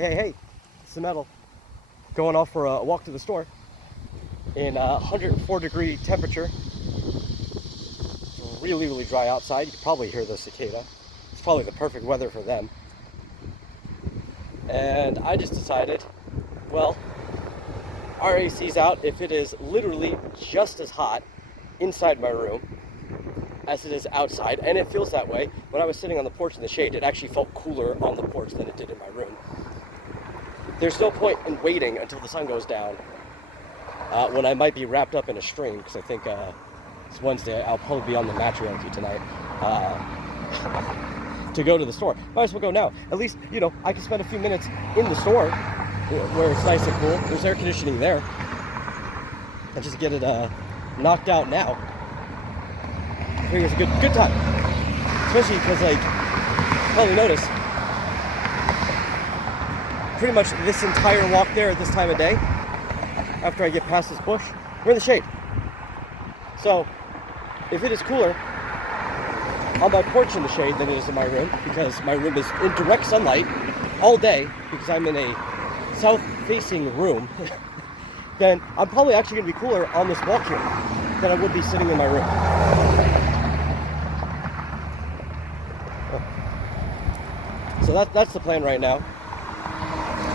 Hey, it's the metal. Going off for a walk to the store in 104 degree temperature. It's really dry outside. You can probably hear the cicada. It's probably the perfect weather for them. And I just decided, well, our AC's out if it is literally just as hot inside my room as it is outside, and it feels that way. When I was sitting on the porch in the shade, it actually felt cooler on the porch than it did in my room. There's no point in waiting until the sun goes down when I might be wrapped up in a string, because I think it's Wednesday. I'll probably be on the matriarchy tonight to go to the store. Might as well go now. At least, I can spend a few minutes in the store where it's nice and cool. There's air conditioning there. And just get it knocked out now. I think it's a good time. Especially because, you probably notice, pretty much this entire walk there at this time of day, after I get past this bush, we're in the shade. So, if it is cooler on my porch in the shade than it is in my room, because my room is in direct sunlight all day, because I'm in a south-facing room, then I'm probably actually going to be cooler on this walk here than I would be sitting in my room. So that's the plan right now.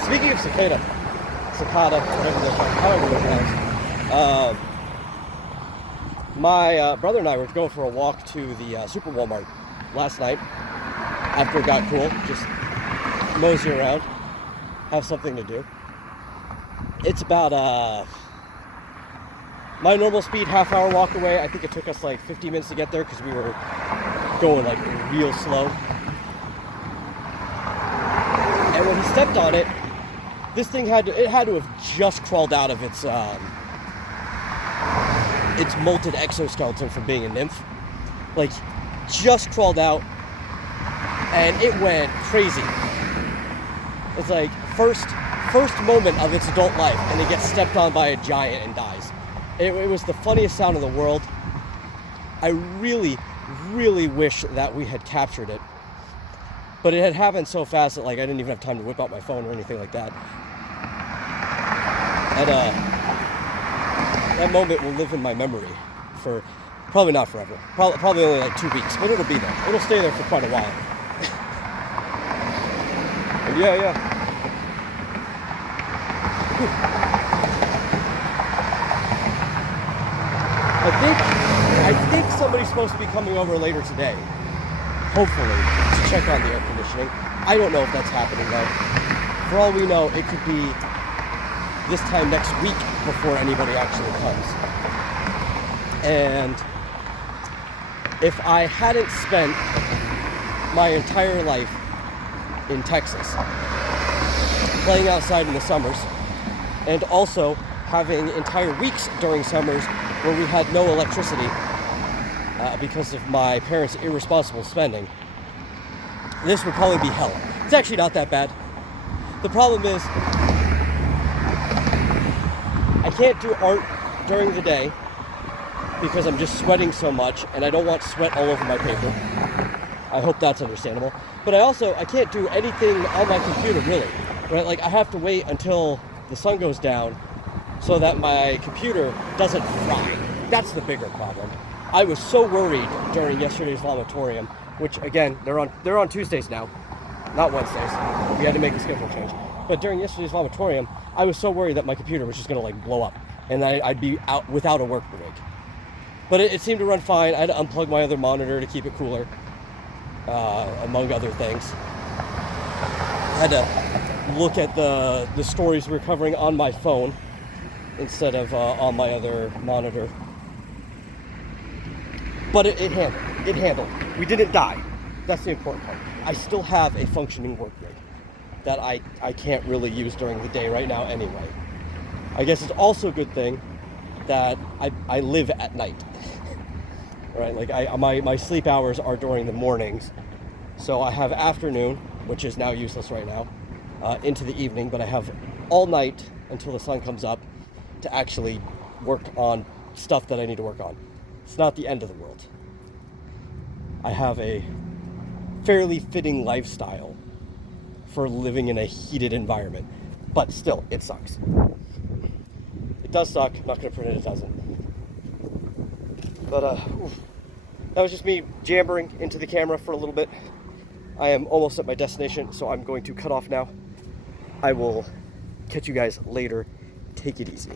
Speaking of cicada, whatever they're called, however they're pronounced, my brother and I were going for a walk to the Super Walmart last night after it got cool. Just mosey around, have something to do. It's about my normal speed, half-hour walk away. I think it took us 50 minutes to get there because we were going real slow. And when he stepped on it, this thing had to have just crawled out of its molted exoskeleton from being a nymph. Just crawled out, and it went crazy. It's first moment of its adult life, and it gets stepped on by a giant and dies. It was the funniest sound in the world. I really wish that we had captured it. But it had happened so fast that I didn't even have time to whip out my phone or anything like that. And that moment will live in my memory for probably not forever. Probably only 2 weeks, but it'll be there. It'll stay there for quite a while. And yeah. I think somebody's supposed to be coming over later today, hopefully, to check on the air conditioning. I don't know if that's happening though. For all we know, it could be this time next week before anybody actually comes. And if I hadn't spent my entire life in Texas playing outside in the summers, and also having entire weeks during summers where we had no electricity because of my parents' irresponsible spending, this would probably be hell. It's actually not that bad. The problem is, I can't do art during the day because I'm just sweating so much, and I don't want sweat all over my paper. I hope that's understandable. But I can't do anything on my computer, really. Right? I have to wait until the sun goes down so that my computer doesn't fry. That's the bigger problem. I was so worried during yesterday's vomitorium, which again, they're on Tuesdays now, not Wednesdays. We had to make a schedule change. But during yesterday's vomitorium, I was so worried that my computer was just gonna blow up and that I'd be out without a work rig. But it seemed to run fine. I had to unplug my other monitor to keep it cooler, among other things. I had to look at the stories we're covering on my phone instead of on my other monitor. But it handled. We didn't die. That's the important part. I still have a functioning work rig that I can't really use during the day right now anyway. I guess it's also a good thing that I live at night. Right? My sleep hours are during the mornings. So I have afternoon, which is now useless right now, into the evening, but I have all night until the sun comes up to actually work on stuff that I need to work on. It's not the end of the world. I have a fairly fitting lifestyle for living in a heated environment. But still, it sucks. It does suck. I'm not going to pretend it doesn't. But that was just me jabbering into the camera for a little bit. I am almost at my destination, so I'm going to cut off now. I will catch you guys later. Take it easy.